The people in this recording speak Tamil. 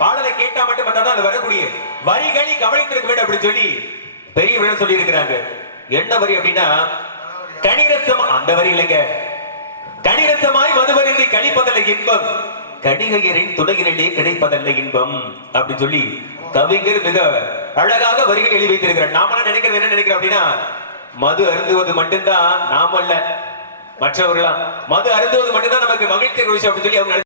பாடலை கேட்டா மட்டும் அது வரக்கூடிய வரிகளை கவனித்திருக்க வேண்டும் அப்படின்னு சொல்லி பெரிய சொல்லி இருக்கிறாங்க. என்ன வரி அப்படின்னா, கணிரசம் அந்த வரி இல்லைங்க, கணிரசமாய் மதுவருந்தி கழிப்பதல்ல இன்பம், கணிகையரின் துணையிலே கிடைப்பதல்ல இன்பம் அப்படின்னு சொல்லி கவிஞர் மிக அழகாக வரிகள் எழுதி வைத்திருக்கிறார். நாமெல்லாம் நினைக்கிறது என்ன நினைக்கிறோம் அப்படின்னா, மது அருந்துவது மட்டும்தான் நாம அல்ல மற்றவர்களா, மது அருந்துவது மட்டும்தான் நமக்கு மகிழ்ச்சி விஷயம் அப்படின்னு சொல்லி அவங்க